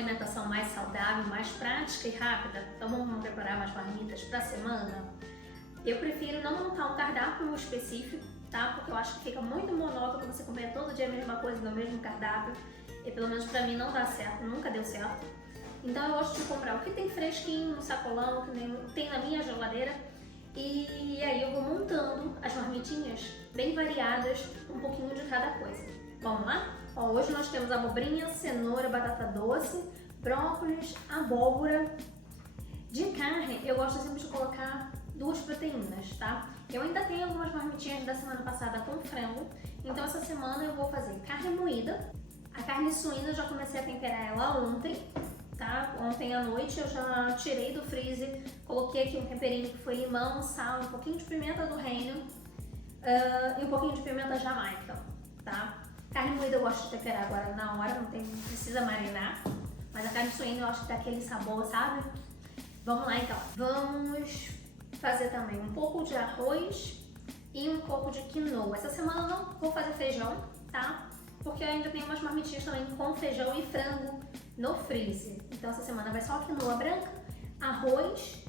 alimentação mais saudável, mais prática e rápida, então vamos preparar umas marmitas para a semana, eu prefiro não montar um cardápio específico, tá? Porque eu acho que fica muito monótono você comer todo dia a mesma coisa no mesmo cardápio, e pelo menos para mim não dá certo, nunca deu certo. Então eu gosto de comprar o que tem fresquinho no sacolão, que tem na minha geladeira, e aí eu vou montando as marmitinhas bem variadas, um pouquinho de cada coisa. Vamos lá? Ó, hoje nós temos abobrinha, cenoura, batata doce, brócolis, abóbora. De carne, eu gosto sempre de colocar 2 proteínas, tá? Eu ainda tenho algumas marmitinhas da semana passada com frango, então essa semana eu vou fazer carne moída. A carne suína eu já comecei a temperar ela ontem, tá? Ontem à noite eu já tirei do freezer, coloquei aqui um temperinho que foi limão, sal, um pouquinho de pimenta do reino e um pouquinho de pimenta jamaica, tá? Carne moída eu gosto de temperar agora na hora, não precisa marinar, mas a carne suína eu acho que dá aquele sabor, sabe? Vamos lá então. Vamos fazer também um pouco de arroz e um pouco de quinoa. Essa semana eu não vou fazer feijão, tá? Porque eu ainda tenho umas marmitinhas também com feijão e frango no freezer. Então essa semana vai só quinoa branca, arroz,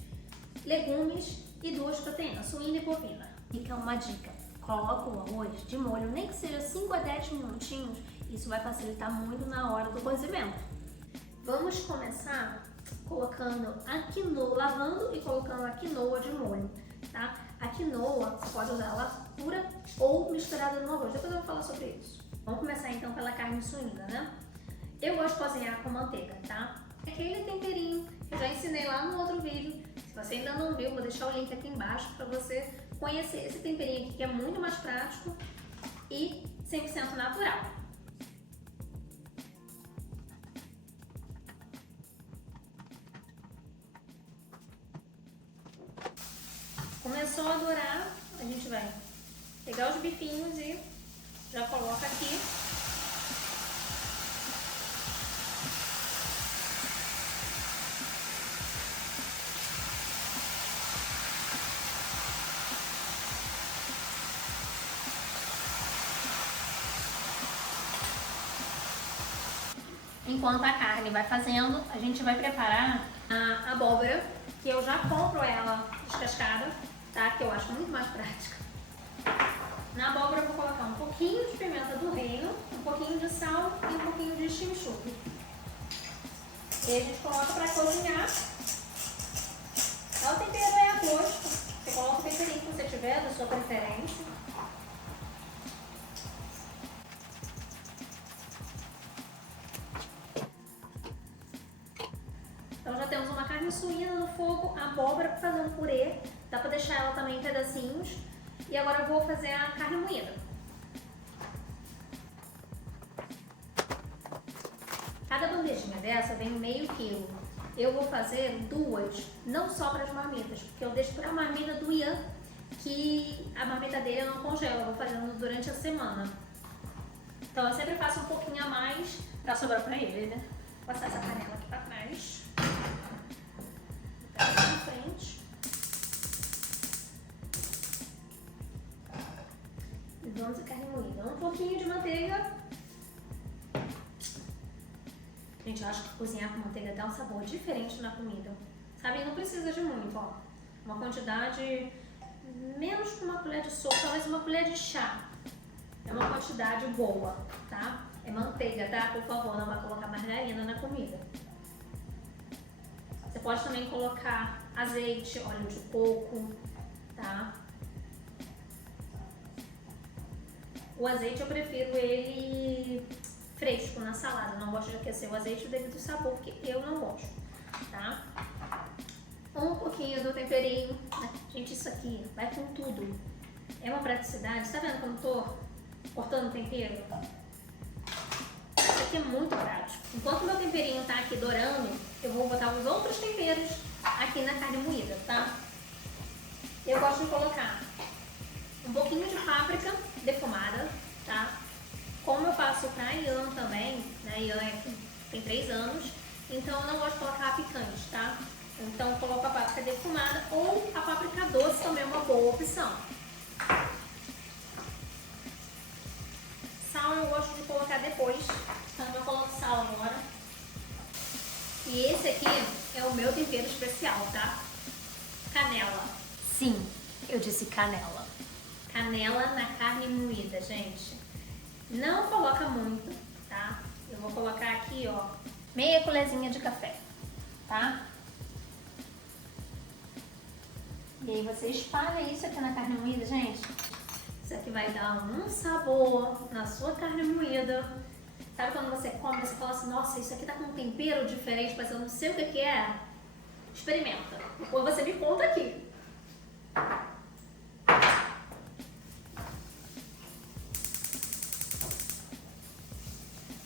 legumes e 2 proteínas, suína e bovina. Fica uma dica, coloca o arroz de molho, nem que seja 5 a 10 minutinhos, isso vai facilitar muito na hora do cozimento. Vamos começar colocando a quinoa, lavando e colocando a quinoa de molho, tá? A quinoa, você pode usar ela pura ou misturada no arroz, depois eu vou falar sobre isso. Vamos começar então pela carne suína, né? Eu gosto de cozinhar com manteiga, tá? Aquele temperinho que eu já ensinei lá no outro vídeo. Se você ainda não viu, vou deixar o link aqui embaixo para você conhecer esse temperinho aqui que é muito mais prático e 100% natural. Começou a dourar, a gente vai pegar os bifinhos e já coloca aqui. Enquanto a carne vai fazendo, a gente vai preparar a abóbora, que eu já compro ela descascada, tá? Que eu acho muito mais prática. Na abóbora eu vou colocar um pouquinho de pimenta do reino, um pouquinho de sal e um pouquinho de chimichurri. E a gente coloca para cozinhar. O tempero é a gosto. Você coloca o temperinho que você tiver, da sua preferência. Então já temos uma carne suína no fogo, a abóbora para fazer um purê. Dá para deixar ela também em pedacinhos. E agora eu vou fazer a carne moída. Cada bandejinha dessa vem meio quilo. Eu vou fazer 2, não só para as marmitas, porque eu deixo para a marmita do Ian, que a marmita dele eu não congelo, eu vou fazendo durante a semana. Então eu sempre faço um pouquinho a mais para sobrar para ele, né? Vou passar essa panela aqui para trás. Aqui na frente. E vamos a carne moída. Um pouquinho de manteiga. Gente, eu acho que cozinhar com manteiga dá um sabor diferente na comida. Sabe, não precisa de muito, ó. Uma quantidade menos que uma colher de sopa, talvez uma colher de chá. É uma quantidade boa, tá? É manteiga, tá? Por favor, não vai colocar margarina na comida. Você pode também colocar azeite, óleo de coco, tá? O azeite eu prefiro ele fresco na salada, não gosto de aquecer o azeite devido ao sabor, que eu não gosto, tá? Um pouquinho do temperinho, gente, isso aqui vai com tudo, é uma praticidade, tá vendo como eu tô cortando tempero? Isso aqui é muito prático. Enquanto meu temperinho tá aqui dourando, eu vou botar os outros temperos aqui na carne moída, tá? Eu gosto de colocar um pouquinho de páprica defumada, tá? Como eu faço pra Ian também, né? Ian tem 3 anos, então eu não gosto de colocar picante, tá? Então eu coloco a páprica defumada ou a páprica doce também é uma boa opção. Sal eu gosto de colocar depois, então eu coloco sal agora. E esse aqui é o meu tempero especial, tá? Canela. Sim, eu disse canela. Canela na carne moída, gente. Não coloca muito, tá? Eu vou colocar aqui, ó, meia colherzinha de café, tá? E aí você espalha isso aqui na carne moída, gente. Isso aqui vai dar um sabor na sua carne moída. Sabe quando você come, você fala assim, nossa, isso aqui tá com um tempero diferente, mas eu não sei o que é? Experimenta. Depois você me conta aqui.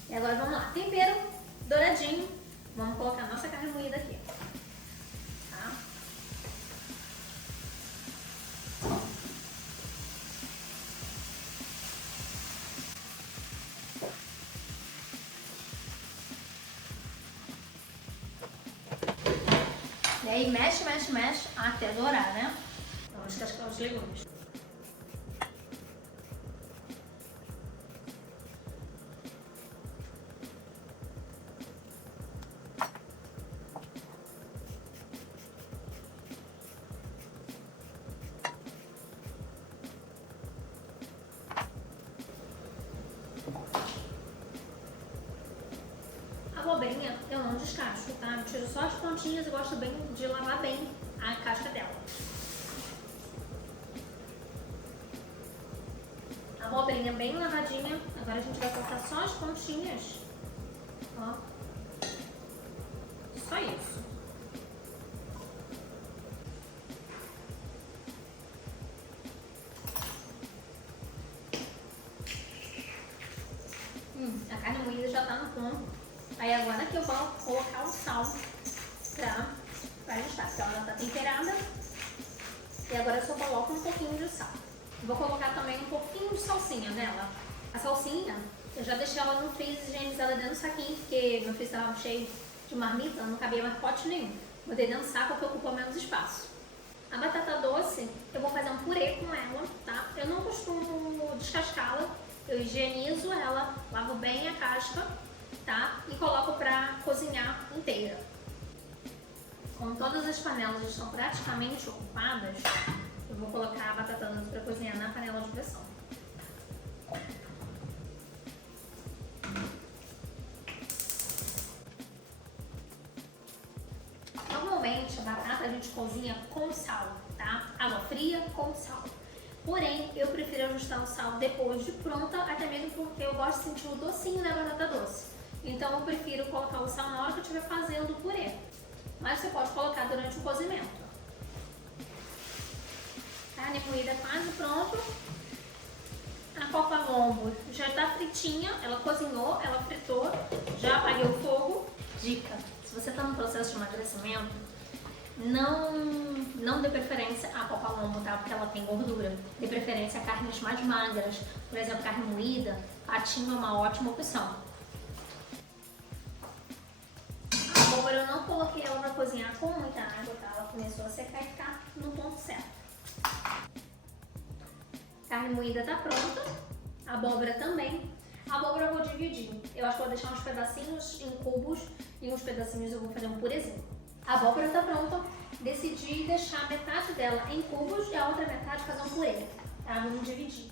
E agora vamos lá. Tempero douradinho. Vamos colocar a nossa carne moída aqui. Tá? E aí mexe, mexe, mexe até dourar, né? Vamos descascar os legumes. A abobrinha eu não descasco, tá? Eu tiro só as pontinhas e gosto bem de lavar bem a casca dela. A abobrinha bem lavadinha. Agora a gente vai cortar só as pontinhas. Ó. Só isso. A carne moída já tá no ponto. Aí agora que eu vou colocar o sal pra ajustar, porque ela já tá temperada. E agora eu só coloco um pouquinho de sal. Vou colocar também um pouquinho de salsinha nela. A salsinha, eu já deixei ela no freezer higienizada dentro do saquinho, porque meu freezer estava cheio de marmita, não cabia mais pote nenhum. Botei dentro do saco porque ocupa menos espaço. A batata doce, eu vou fazer um purê com ela, tá? Eu não costumo descascá-la. Eu higienizo ela, lavo bem a casca, tá? E coloco pra cozinhar inteira. Como todas as panelas estão praticamente ocupadas, eu vou colocar a batata doce pra cozinhar na panela de pressão. Normalmente a batata a gente cozinha com sal, tá? Água fria com sal. Porém, eu prefiro ajustar o sal depois de pronta, até mesmo porque eu gosto de sentir o docinho da batata doce. Então eu prefiro colocar o sal na hora que eu estiver fazendo o purê. Mas você pode colocar durante o cozimento. Carne moída quase pronto. A copa lombo já está fritinha, ela cozinhou, ela fritou, já apaguei o fogo. Dica, se você está no processo de emagrecimento, não dê preferência à copa lombo, tá? Porque ela tem gordura. Dê preferência a carnes mais magras, por exemplo, carne moída, patinho é uma ótima opção. A abóbora eu não coloquei ela para cozinhar com muita água, tá? Ela começou a secar e ficar no ponto certo. A carne moída tá pronta, a abóbora também. A abóbora eu vou dividir. Eu acho que vou deixar uns pedacinhos em cubos e uns pedacinhos eu vou fazer um purezinho. A abóbora tá pronta. Decidi deixar metade dela em cubos e a outra metade fazer um purê. Tá? Vamos dividir.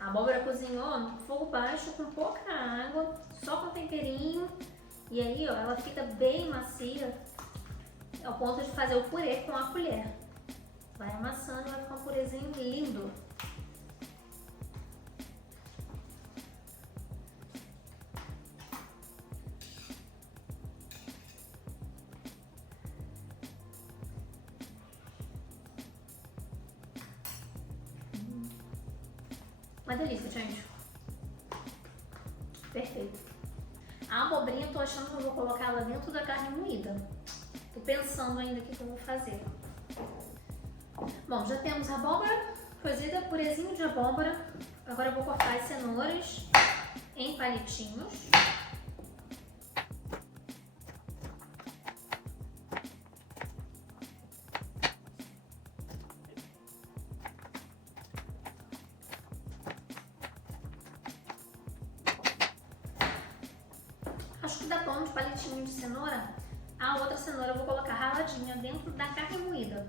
A abóbora cozinhou no fogo baixo com pouca água, só com temperinho. E aí, ó, ela fica bem macia, ao ponto de fazer o purê com a colher. Vai amassando e vai ficar um purezinho lindo. Uma delícia, gente. Perfeito. A abobrinha eu tô achando que eu vou colocar ela dentro da carne moída. Tô pensando ainda o que eu vou fazer. Bom, já temos a abóbora cozida, purezinho de abóbora. Agora eu vou cortar as cenouras em palitinhos. uns palitinhos de cenoura, a outra cenoura eu vou colocar raladinha dentro da carne moída.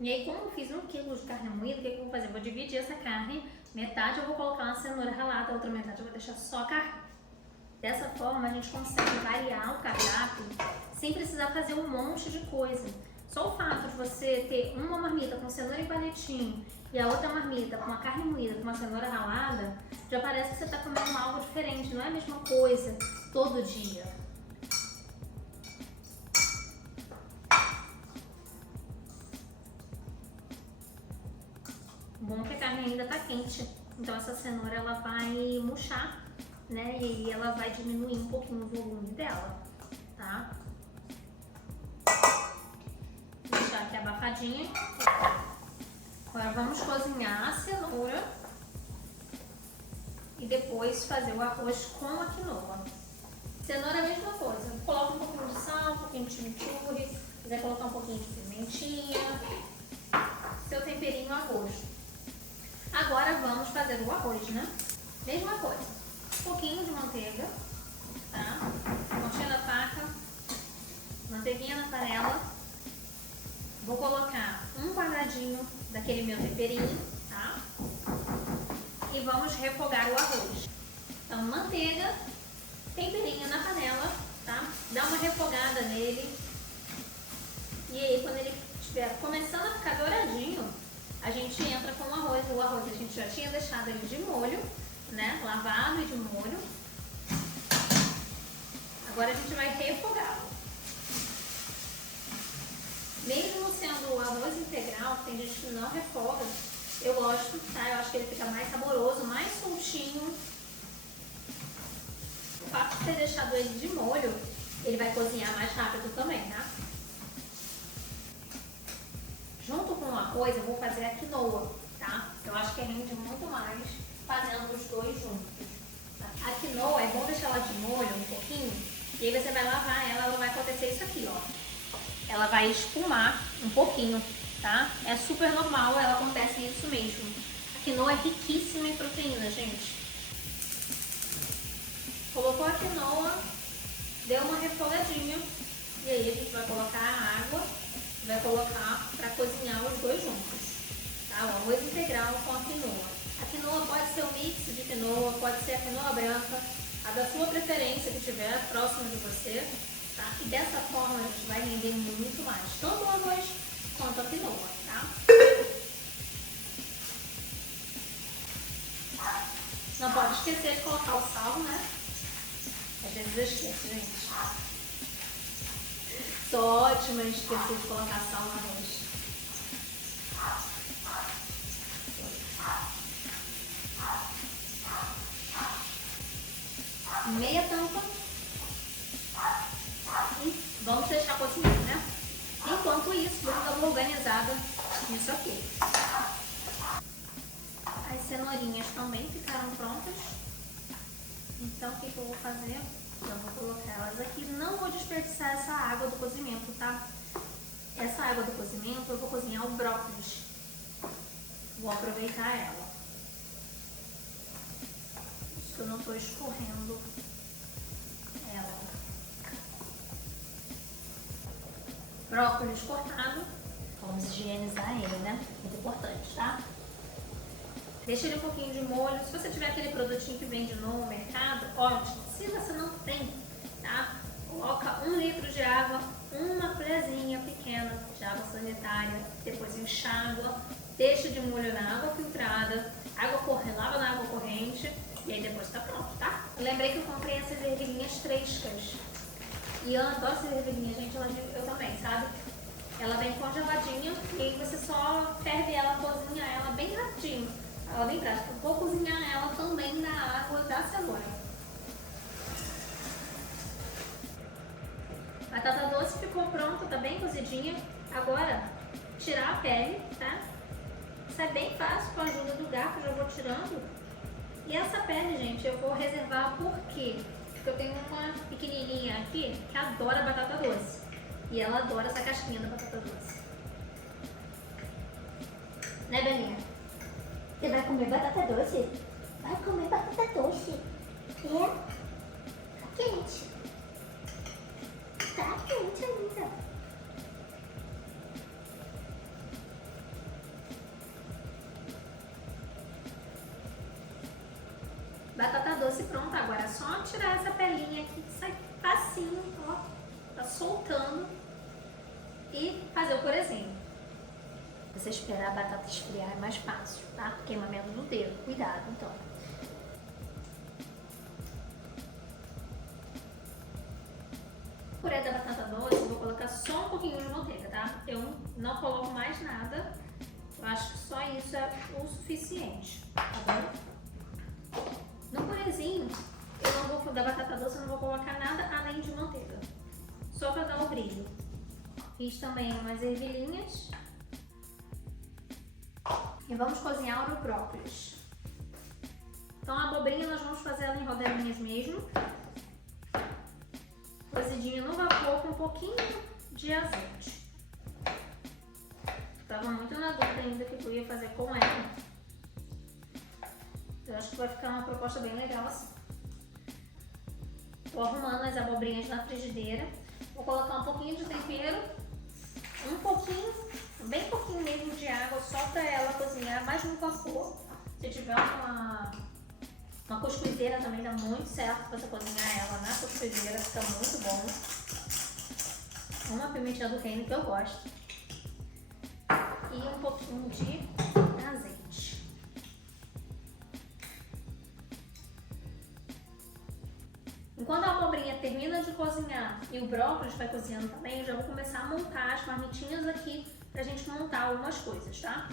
E aí, como eu fiz 1 quilo de carne moída, o que eu vou fazer? Eu vou dividir essa carne, metade eu vou colocar uma cenoura ralada, a outra metade eu vou deixar só carne. Dessa forma, a gente consegue variar o cardápio sem precisar fazer um monte de coisa. Só o fato de você ter uma marmita com cenoura e palitinho e a outra marmita com a carne moída com uma cenoura ralada, já parece que você está comendo algo diferente, não é a mesma coisa todo dia. Bom que a carne ainda tá quente, então essa cenoura ela vai murchar, né? E aí ela vai diminuir um pouquinho o volume dela, tá? Vou deixar aqui abafadinha. Agora vamos cozinhar a cenoura e depois fazer o arroz com a quinoa. Cenoura é a mesma coisa, coloca um pouquinho de sal, um pouquinho de chimichurri, se quiser colocar um pouquinho de pimentinha, seu temperinho a gosto. Agora vamos fazer o arroz, né? Mesma coisa, um pouquinho de manteiga, tá? Pontinha da faca, manteiguinha na panela. Vou colocar um quadradinho daquele meu temperinho, tá? E vamos refogar o arroz. Então, manteiga, temperinho na panela, tá? Dá uma refogada nele. E aí, quando ele estiver começando a ficar douradinho, a gente entra com o arroz. O arroz a gente já tinha deixado ele de molho, né? Lavado e de molho. Agora a gente vai refogá-lo. Mesmo sendo o arroz integral, tem gente que não refoga. Eu gosto, tá? Eu acho que ele fica mais saboroso, mais soltinho. O fato de ter deixado ele de molho, ele vai cozinhar mais rápido também, tá? Junto com o arroz, eu vou fazer a quinoa, tá? Eu acho que rende muito mais fazendo os dois juntos. Tá? A quinoa, é bom deixar ela de molho um pouquinho, e aí você vai lavar ela vai acontecer isso aqui, ó. Ela vai espumar um pouquinho, tá? É super normal, ela acontece isso mesmo. A quinoa é riquíssima em proteína, gente. Colocou a quinoa, deu uma refogadinha, e aí a gente vai colocar a água, vai colocar para cozinhar os dois juntos, tá? O arroz integral com a quinoa. A quinoa pode ser um mix de quinoa, pode ser a quinoa branca, a da sua preferência que estiver próximo de você, tá? E dessa forma a gente vai render muito mais, tanto o arroz quanto a quinoa, tá? Não pode esquecer de colocar o sal, né? Às vezes eu esqueço, gente. Sou ótima em esquecer de colocar sal no arroz. Meia tampa. E vamos deixar cozinhar, né? Enquanto isso, eu dou uma organizada nisso aqui. As cenourinhas também ficaram prontas. Então, o que eu vou fazer? Eu vou colocar elas aqui. Não vou desperdiçar essa água do cozimento, tá? Essa água do cozimento eu vou cozinhar o brócolis. Vou aproveitar ela. Isso eu não estou escorrendo ela. Brócolis cortado. Vamos higienizar ele, né? Muito importante, tá? Deixa ele um pouquinho de molho. Se você tiver aquele produtinho que vende no mercado, ótimo. Se você não tem, tá? Coloca 1 litro de água, uma colherzinha pequena de água sanitária, depois enxágua, deixa de molho na água filtrada, água corrente, lava na água corrente e aí depois tá pronto, tá? Eu lembrei que eu comprei essas ervilhinhas frescas. E eu adoro essas ervilhinhas, gente, eu também, sabe? Ela vem congeladinha e aí você só ferve ela, cozinha ela bem rapidinho. Ela bem prática. Vou cozinhar ela também na água da cenoura. pele, tá? Isso é bem fácil, com a ajuda do garfo eu já vou tirando. E essa pele, gente, eu vou reservar por quê? Porque eu tenho uma pequenininha aqui que adora batata doce. E ela adora essa casquinha da batata doce. Né, Belinha? Você vai comer batata doce? Vai comer batata doce. É? Tá quente. Tá quente ainda. Batata doce pronta. Agora é só tirar essa pelinha aqui que sai facinho, ó. Tá soltando. E fazer o purezinho. Você esperar a batata esfriar é mais fácil, tá? Queima menos no dedo. Cuidado, então. Purê da batata doce, eu vou colocar só um pouquinho de manteiga, tá? Eu não coloco mais nada. Eu acho que só isso é o suficiente, tá bom? No purezinho, da batata doce, eu não vou colocar nada além de manteiga. Só pra dar o brilho. Fiz também umas ervilhinhas. E vamos cozinhar o brócolis. Então a abobrinha nós vamos fazer ela em rodelinhas mesmo. Cozidinha no vapor com um pouquinho de azeite. Tava muito na dúvida ainda que eu ia fazer com ela. Eu acho que vai ficar uma proposta bem legal assim. Tô arrumando as abobrinhas na frigideira. Vou colocar um pouquinho de tempero. Um pouquinho, bem pouquinho mesmo de água, só para ela cozinhar mais no vapor. Se tiver uma cuscuzeira também dá muito certo para você cozinhar ela na cuscuzeira, fica muito bom. Uma pimentinha do reino que eu gosto. E um pouquinho de azeite. Enquanto a abobrinha termina de cozinhar e o brócolis vai cozinhando também, eu já vou começar a montar as marmitinhas aqui pra gente montar algumas coisas, tá?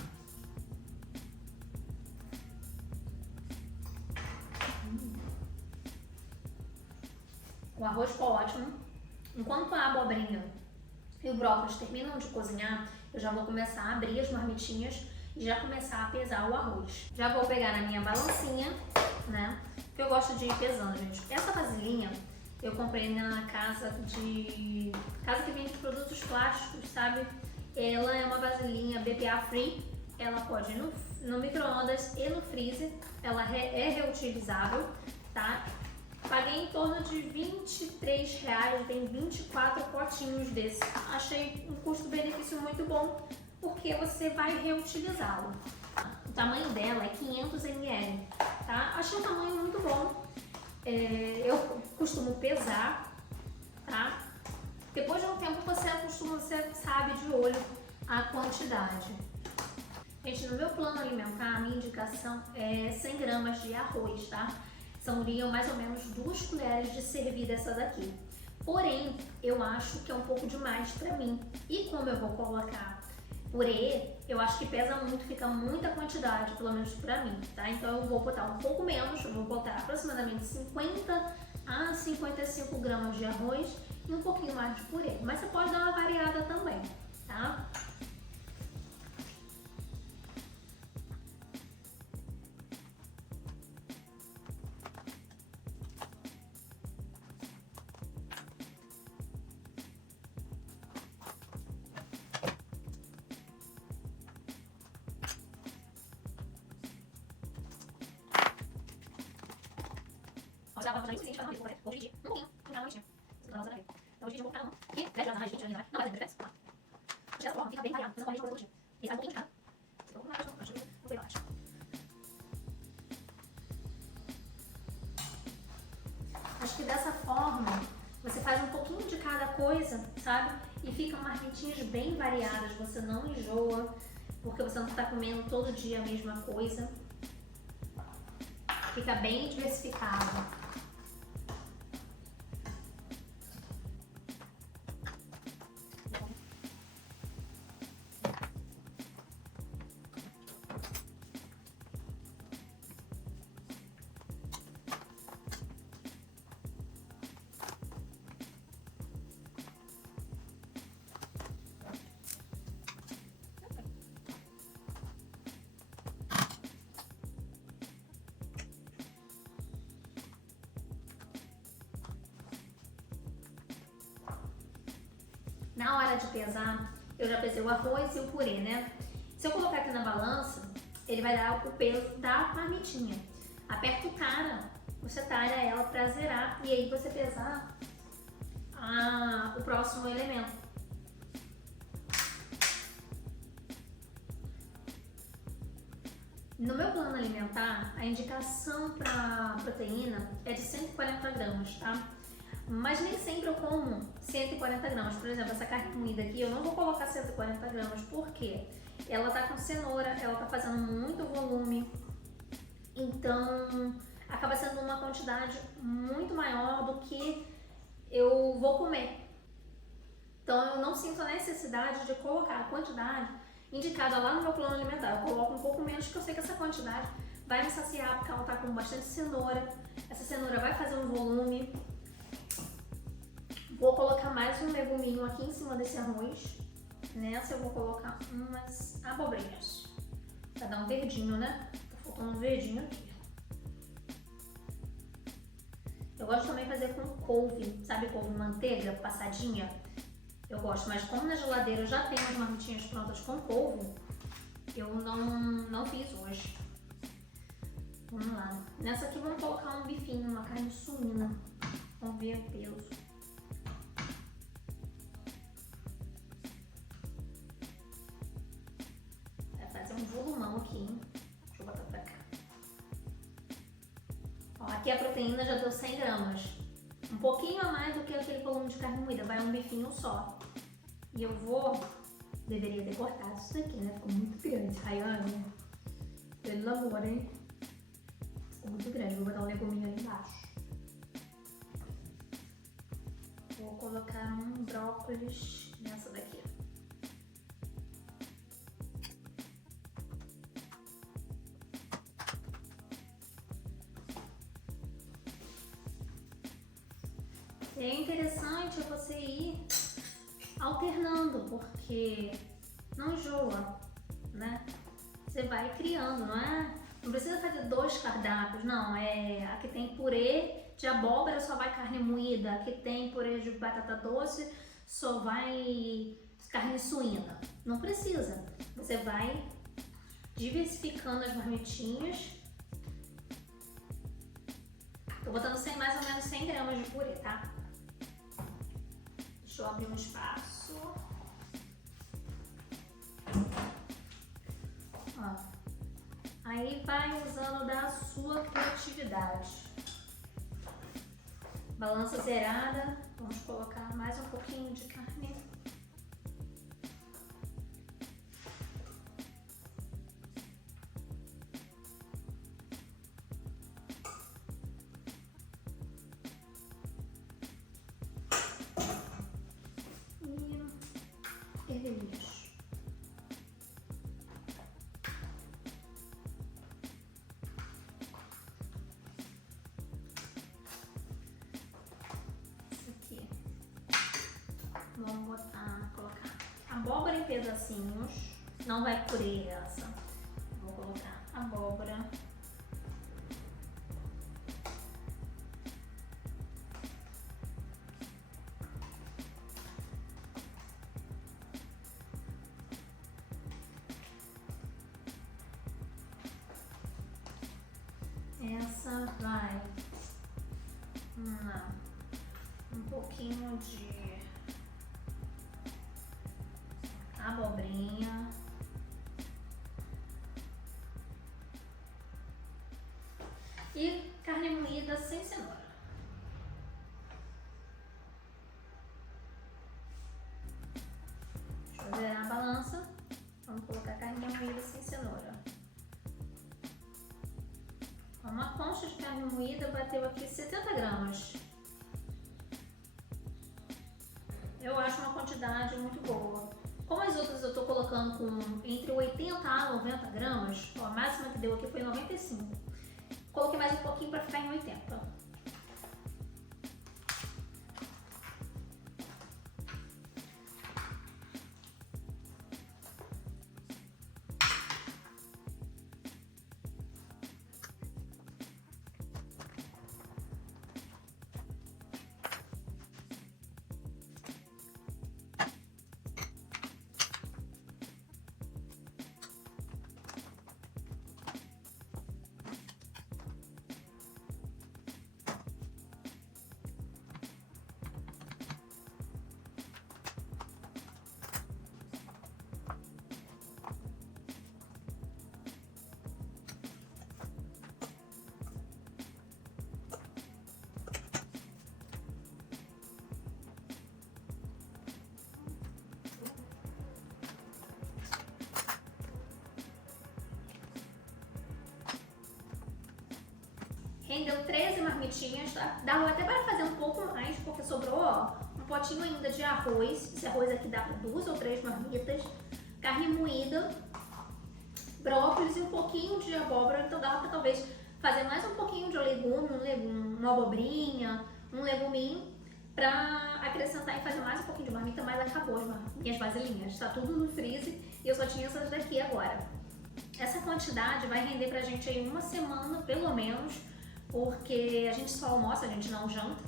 O arroz ficou ótimo. Enquanto a abobrinha e o brócolis terminam de cozinhar, eu já vou começar a abrir as marmitinhas e já começar a pesar o arroz. Já vou pegar na minha balancinha, né? Que eu gosto de ir pesando, gente. Essa vasilhinha eu comprei na casa que vende produtos plásticos, sabe? Ela é uma vasilhinha BPA free. Ela pode ir no micro-ondas e no freezer. Ela é reutilizável, tá? Paguei em torno de R$23, tem 24 potinhos desse. Achei um custo-benefício muito bom, porque você vai reutilizá-lo. O tamanho dela é 500 ml, tá? Achei um tamanho muito bom. Eu costumo pesar, tá? Depois de um tempo você acostuma, você sabe de olho a quantidade. Gente, no meu plano alimentar, a minha indicação é 100 gramas de arroz, tá? Seriam mais ou menos 2 colheres de servir dessa daqui. Porém, eu acho que é um pouco demais pra mim. E como eu vou colocar purê, eu acho que pesa muito, fica muita quantidade, pelo menos pra mim, tá? Então eu vou botar um pouco menos, eu vou botar aproximadamente 50 a 55 gramas de arroz e um pouquinho mais de purê. Mas você pode dar uma variada também, tá? Já vou fazer o seguinte, para não correr. Vou dividir um pouquinho em cada noitinha. Então vou dividir um pouco cada uma. E 10 gramas a mais de 20 gramas, não vai fazer diferença. Dessa forma fica bem variado, você não pode comer todo dia. E sai um pouquinho de cada. Se eu vou comer mais, não foi baixo. Acho que dessa forma você faz um pouquinho de cada coisa, sabe? E ficam marmitinhas bem variadas, você não enjoa, porque você não está comendo todo dia a mesma coisa. Fica bem diversificado. Na hora de pesar, eu já pesei o arroz e o purê, né? Se eu colocar aqui na balança, ele vai dar o peso da marmitinha. Aperta o tara, você tara ela pra zerar e aí você pesar o próximo elemento. No meu plano alimentar, a indicação para proteína é de 140 gramas, tá? Mas nem sempre eu como 140 gramas. Por exemplo, essa carne moída aqui, eu não vou colocar 140 gramas, porque ela tá com cenoura, ela tá fazendo muito volume. Então, acaba sendo uma quantidade muito maior do que eu vou comer. Então, eu não sinto a necessidade de colocar a quantidade indicada lá no meu plano alimentar. Eu coloco um pouco menos, porque eu sei que essa quantidade vai me saciar, porque ela tá com bastante cenoura. Essa cenoura vai fazer um volume. Vou colocar mais um leguminho aqui em cima desse arroz. Nessa eu vou colocar umas abobrinhas. Pra dar um verdinho, né? Tá faltando um verdinho aqui. Eu gosto também de fazer com couve. Sabe couve manteiga passadinha? Eu gosto, mas como na geladeira eu já tenho as marmitinhas prontas com couve, eu não fiz hoje. Vamos lá. Nessa aqui vamos colocar um bifinho, uma carne suína. Vamos ver o peso. Vai fazer um volumão aqui, hein? Deixa eu botar pra cá. Ó, aqui a proteína já deu 100 gramas. Um pouquinho a mais do que aquele volume de carne moída, vai um bifinho só. E eu deveria ter cortado isso daqui, né? Ficou muito grande. Rayane, pelo amor, hein? Ficou muito grande, vou botar um leguminho ali embaixo. Vou colocar um brócolis nessa daqui. É interessante você ir alternando, porque não enjoa, né? Você vai criando, não precisa fazer 2 cardápios, não. Aqui tem purê de abóbora, só vai carne moída. Aqui tem purê de batata doce, só vai carne suína. Não precisa. Você vai diversificando as marmitinhas. Tô botando mais ou menos 100 gramas de purê, tá? Deixa eu abrir um espaço. Ó. Aí vai usando da sua criatividade. Balança zerada. Vamos colocar mais um pouquinho de carne. Ervilhas. Isso aqui. Vamos colocar abóbora em pedacinhos. Não vai purê essa. Vou colocar abóbora. Essa vai um pouquinho de abobrinha. E carne moída sem cenoura. Deixa eu zerar a balança. Vamos colocar carne moída sem cenoura. Uma concha de carne moída bateu aqui 70 gramas. Eu acho uma quantidade muito boa. Como as outras eu tô colocando com entre 80 a 90 gramas, ó, a máxima que deu aqui foi 95. Coloquei mais um pouquinho para ficar em 80. Rendeu 13 marmitinhas, tá? Dava até para fazer um pouco mais, porque sobrou, ó, um potinho ainda de arroz. Esse arroz aqui dá para 2 ou 3 marmitas. Carne moída, brócolis e um pouquinho de abóbora. Então dava para talvez fazer mais um pouquinho de legume, uma abobrinha, um leguminho, para acrescentar e fazer mais um pouquinho de marmita, mas acabou as minhas vasilhinhas. Tá tudo no freezer e eu só tinha essas daqui agora. Essa quantidade vai render pra gente aí uma semana, pelo menos, porque a gente só almoça, a gente não janta.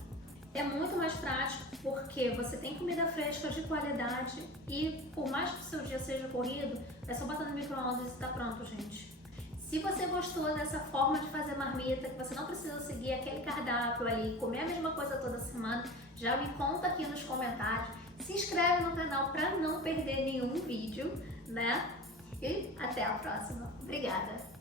É muito mais prático porque você tem comida fresca de qualidade e por mais que o seu dia seja corrido, é só botar no micro-ondas e tá pronto, gente. Se você gostou dessa forma de fazer marmita, que você não precisa seguir aquele cardápio ali, comer a mesma coisa toda semana, já me conta aqui nos comentários. Se inscreve no canal para não perder nenhum vídeo, né? E até a próxima. Obrigada!